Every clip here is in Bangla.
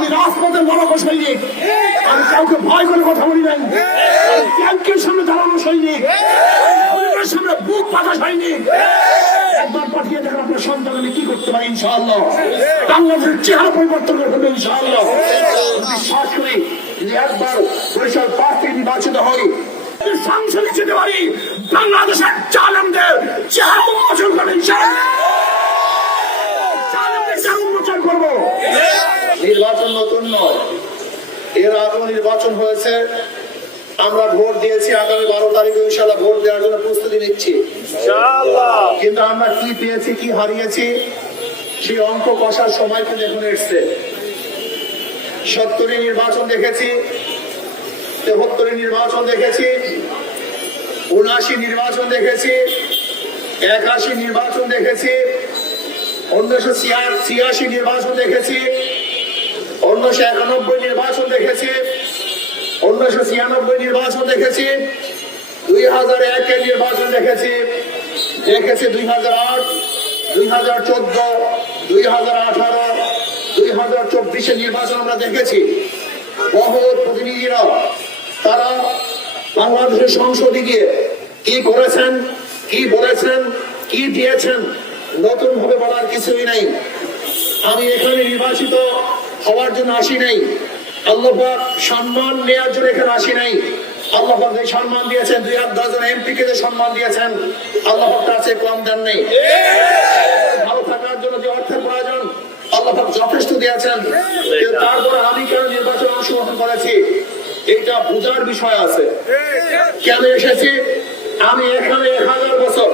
আমি রাজপথের লড়াকো সৈনিক আমি কাউকে ভয় করে কথা বলি নাই। ট্যাঙ্কের সামনে দাঁড়ানো সৈনিক। সামনে বুক পাতা সৈনিক। একবার বাংলাদেশের চেহারা পরিবর্তন করে ফেলবে ইনশাআল্লাহ। বিশ্বাস করি যে একবার বরিশাল পাঁচ থেকে নির্বাচিত হই। আমি সংসদে যেতে পারি। বাংলাদেশের চালামদের চেহারা উন্মোচন করবে ইনশাআল্লাহ চালামদের চেহারা উন্মোচন করব নির্বাচন নতুন নয়। এর আগেও নির্বাচন হয়েছে। আমরা ভোট দিয়েছি আগামী বারো তারিখে ইনশাল্লাহ ভোট দেওয়ার জন্য প্রস্তুতি নিচ্ছি। কিন্তু আমরা কি পেয়েছি কি হারিয়েছি সেই অঙ্ক কষার সময় কিন্তু এখন এসছে। সত্তরে নির্বাচন দেখেছি তেহত্তরে নির্বাচন দেখেছি উনআশি নির্বাচন দেখেছি একাশি নির্বাচন দেখেছি উনিশশো ছিয়াশি নির্বাচন দেখেছি। উনিশশো একানব্বই নির্বাচন দেখেছি, উনিশশো ছিয়ানব্বই নির্বাচন দেখেছি, দুই হাজার একের নির্বাচন দেখেছি দেখেছি দুই হাজার আট, দুই হাজার চোদ্দ, দুই হাজার আঠারো, দুই হাজার চব্বিশের নির্বাচন আমরা দেখেছি। বহু প্রতিনিধিরা, তারা বাংলাদেশের সংসদে গিয়ে কি করেছেন, কি বলেছেন, কি দিয়েছেন নতুন ভাবে বলার কিছুই নাই। আমি এখানে নির্বাচিত হওয়ার জন্য আসি নাই। আল্লাহবাক সম্মান নেওয়ার জন্য এখানে আসি নাই। আমি কেন নির্বাচনে অংশগ্রহণ করেছি, এটা বোঝার বিষয় আছে। কেন এসেছি? আমি এখানে এক হাজার বছর,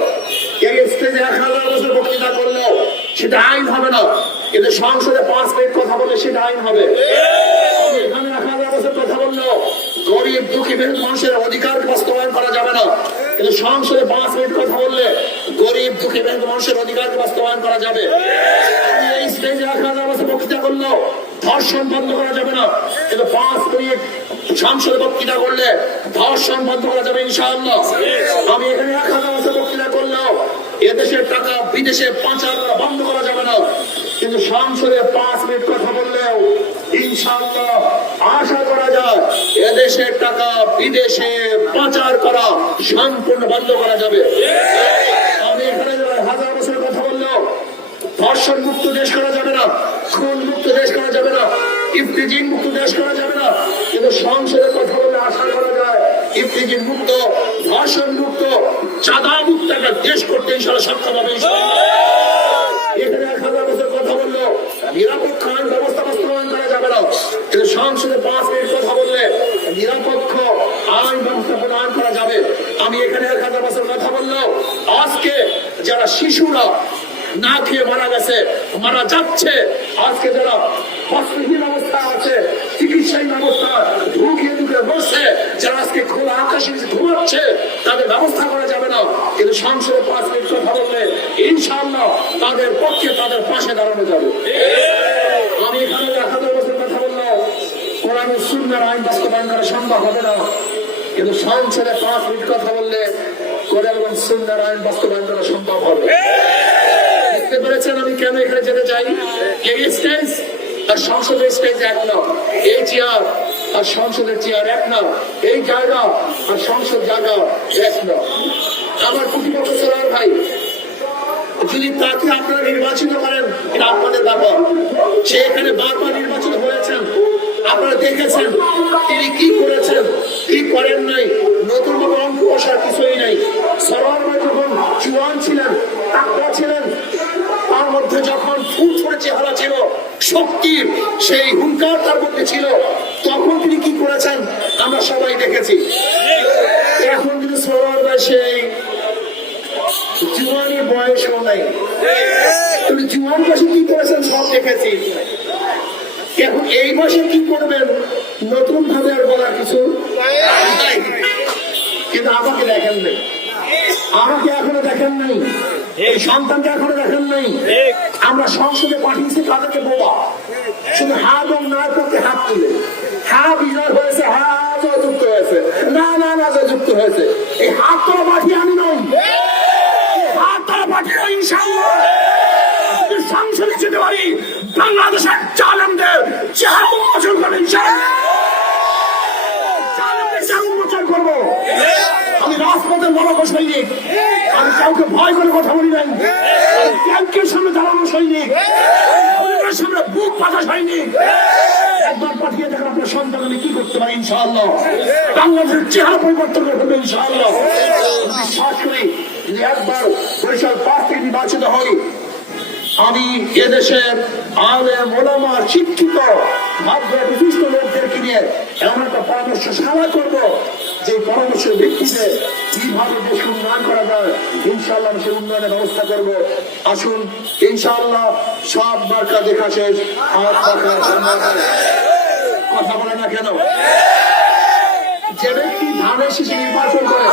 এই স্টেজে এক হাজার বছর বক্তৃতা করলেও সেটা আইন হবে না। কিন্তু সংসদে পাঁচ মিনিট কথা বললে সেটা আইন হবে। এখানে বছর কথা বললেও গরিব দুঃখী মানুষের অধিকার বাস্তবায়ন করা যাবে না। কিন্তু সংসদে পাঁচ মিনিট কথা বললে গরিব দুঃখী মেহনত মানুষের অধিকার বাস্তবায়ন করা যাবে। এই! স্টেজে বছর বক্তৃতা করলেও ধর্ষণ বন্ধ করা যাবে না। কিন্তু পাঁচ মিনিট সংসদে বক্তৃতা করলে ধর্ষণ বন্ধ করা যাবে ইনশাআল্লাহ। আমি এখানে এক হাজার বছর বক্তৃতা করলেও এদেশের টাকা বিদেশে পাচার করা বন্ধ করা যাবে না। কিন্তু সংসদে পাঁচ মিনিট কথা বললেও ইনশাআল্লাহ আশা করা যায় এদেশের টাকা বিদেশে পাচার করা সম্পূর্ণ বন্ধ করা যাবে। আমি এখানে হাজার কথা বললেও ধর্ষণ মুক্ত দেশ করা যাবে না, খুন মুক্ত দেশ করা যাবে না, ইফতিজিন মুক্ত দেশ করা যাবে না। কিন্তু সংসদের কথা বলে আশা করা যায় ইফতিজিন মুক্ত, ধর্ষণ মুক্ত, চাঁদা মুক্ত একটা দেশ করতে ইনশাল্লাহ সক্ষম হবে এখানে এক হাজার নিরাপক্ষ আইন ব্যবস্থা বাস্তবায়ন করা যাবে না। কিন্তু সংসদে পাঁচ মিনিট কথা বললে নিরপেক্ষ আইন ব্যবস্থা প্রদান করা যাবে। আমি এখানে এক হাজার বছর কথা বলল আজকে যারা শিশুরা না খেয়ে মারা গেছে, মারা যাচ্ছে, আজকে যারা হস্তহীন অবস্থা আছে, চিকিৎসাহীন অবস্থা ঢুকিয়ে ঢুকে বসছে যারা আজকে খোলা আকাশে ঘুমাচ্ছে, তাদের ব্যবস্থা করা যাবে না। কিন্তু সংসদে পাঁচ মিনিট কথা বললে, ইনশাআল্লাহ তাদের পক্ষে তাদের পাশে দাঁড়ানো যাবে। আমি এখানে হাজার বছর কথা বললাম। কোরআনের সুন্দর আইন বাস্তবায়ন করা সম্ভব হবে না। কিন্তু সংসদে পাঁচ মিনিট কথা বললে কোরআন সুন্দর আইন বাস্তবায়ন করা সম্ভব হবে। বুঝতে পেরেছেন আমি কেন এখানে যেতে চাই? এই স্টেজ আর সংসদের স্টেজ এক না। এই চেয়ার আর সংসদের চেয়ার এক না। এই জায়গা আর সংসদ জায়গা এক না। আমার প্রতিপক্ষ সোনার ভাই, যদি তাকে আপনারা নির্বাচিত করেন, এটা আপনাদের ব্যাপার। সে এখানে বারবার নির্বাচিত হয়েছেন। আপনারা দেখেছেন তিনি কি করেছেন, কি করেন নাই, নতুন ভাবে অঙ্ক বসার কিছুই নাই। সরোয়ার যখন জুয়ান ছিলেন তাকওয়া ছিলেন, তার মধ্যে যখন ফুল ছড়ে চেহারা ছিল শক্তির সেই হুঙ্কার তার মধ্যে ছিল। তখন তিনি কি করেছেন? আমরা সবাই দেখেছি। এখন কিন্তু সরোয়ার ভাই সেই জুয়ানি বয়সও নাই তুমি জুয়ান বয়সে কি করেছেন সব দেখেছি। এখন এই বয়সে কি করবেন? নতুন ভাবে আর বলার কিছু কিন্তু আমাকে দেখেন নাই। আমাকে এখনও দেখেন নাই। এই সন্তানকে এখনও দেখেন নাই। আমরা সংসদে পাঠিয়েছি তাদেরকে বোবা শুধু হাত এবং না করতে হাত তুলে। হা বিজয় হয়েছে হা জয়যুক্ত হয়েছে। না না না জয়যুক্ত হয়েছে। এই হাত তোলা পাঠিয়ে আমি নই। হাত তোলা পাঠিয়ে ইনশাল্লাহ যদি সংসদে যেতে পারি, বাংলাদেশের চালামদের চেহারা ইনশাআল্লাহ। চার দেশে উন্মোচন করব। আমি রাজপথের মরক সৈনিক। আমি কাউকে ভয় করে কথা বলি নাই। ট্যাঙ্কের সামনে দাঁড়ানো সৈনিক। সামনে বুক পাতা সৈনিক। একবার পাঠিয়ে দেখেন আপনার সন্তান আমি কি করতে পারি ইনশাআল্লাহ। বাংলাদেশের চেহারা পরিবর্তন করে ফেলবে ইনশাআল্লাহ। বিশ্বাস করি যদি একবার বরিশাল পাঁচ নির্বাচিত হয় আমি এদেশের আলে মোলামা শিক্ষিত ভাগ্য বিশিষ্ট লোকদেরকে নিয়ে এমন একটা পরামর্শ সারা করব। যে পরামর্শের ভিত্তিতে কীভাবে দেশ উন্নয়ন করা যায়, ইনশাআল্লাহ আমি সেই উন্নয়নের ব্যবস্থা করব। আসুন, ইনশাআল্লাহ সব মার্কা দেখা শেষ। কথা বলে না কেন? যে ব্যক্তি ধানের শেষে নির্বাচন করে,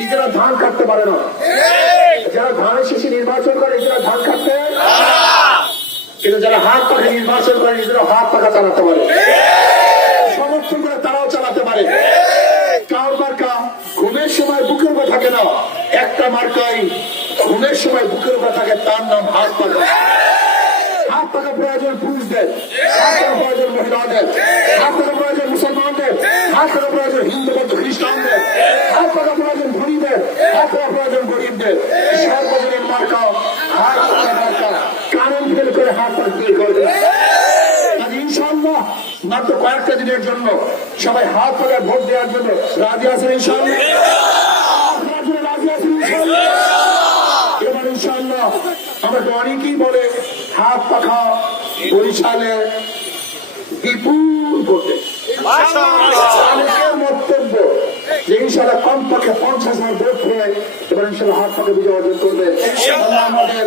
নিজেরা ধান কাটতে পারে না। যারা ধানের শেষে নির্বাচন করে, নিজেরা ধান কাটতে কিন্তু যারা হাত পাখা নির্বাচন করে, নিজেরা হাত পাখা চালাতে পারে। সমর্থন করে তারাও চালাতে পারে। একটা মার্কাই ঘুমের সময় বুকের উপর থাকে, তার নাম হাত পাখা হাত পাখা প্রয়োজন পুরুষদের। প্রয়োজন মহিলাদের। হাত পাখা প্রয়োজন মুসলমানদের। হাত পাখা প্রয়োজন হিন্দু বৌদ্ধ খ্রিস্টানদের। হাত পাখা প্রয়োজন ধনীদের। হাত পাখা প্রয়োজন গরিবদের। সর্বজনীন মার্কা হাত পাখা মার্কা কারণ ফেল করে হাত পাখা ফেল করবে কাজে ইনশাআল্লাহ, মাত্র কয়েকটা দিনের জন্য সবাই হাত পাখায় ভোট দেওয়ার জন্য রাজি আছেন ইনশাআল্লাহ আপনারা জন্য রাজি আছেন ইনশাআল্লাহ এবার ইনশাল্লাহ আমাকে অনেকেই বলে হাত পাখা বরিশালে বিপুল ভোটে। অনেকের বক্তব্য যে ইনশাআল্লাহ কমপক্ষে পঞ্চাশ হাজার ভোট হয়ে এবার ইনশাল্লাহ হাত পাখা বিজয় অর্জন করবে। আমাদের